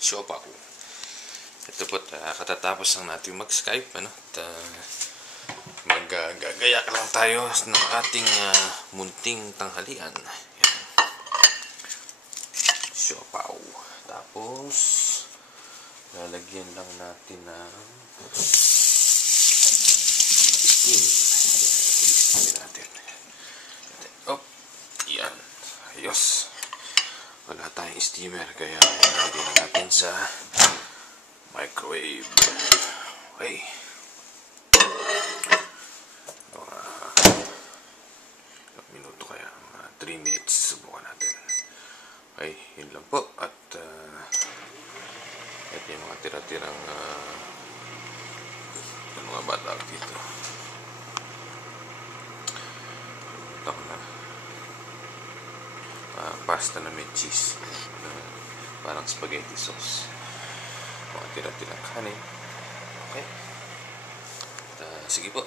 siopaw. Ito po, katatapos lang natin mag-Skype, ano? At maggagayak lang tayo ng ating munting tanghalian. Yan. Siopaw. Tapos, lalagyan lang natin ng steam. I-steam natin. Oh, yan. Ayos. Wala tayong steamer, kaya nilagay na natin sa microwave. Okay. Ilang minuto kaya? 3 minutes. Subukan natin. Okay, yun lang po. At ito yung mga tira-tirang yung mga bata dito. Ito na. Pasta na may cheese. Parang spaghetti sauce. Mga tira-tirang kanin. Okay. Sige po.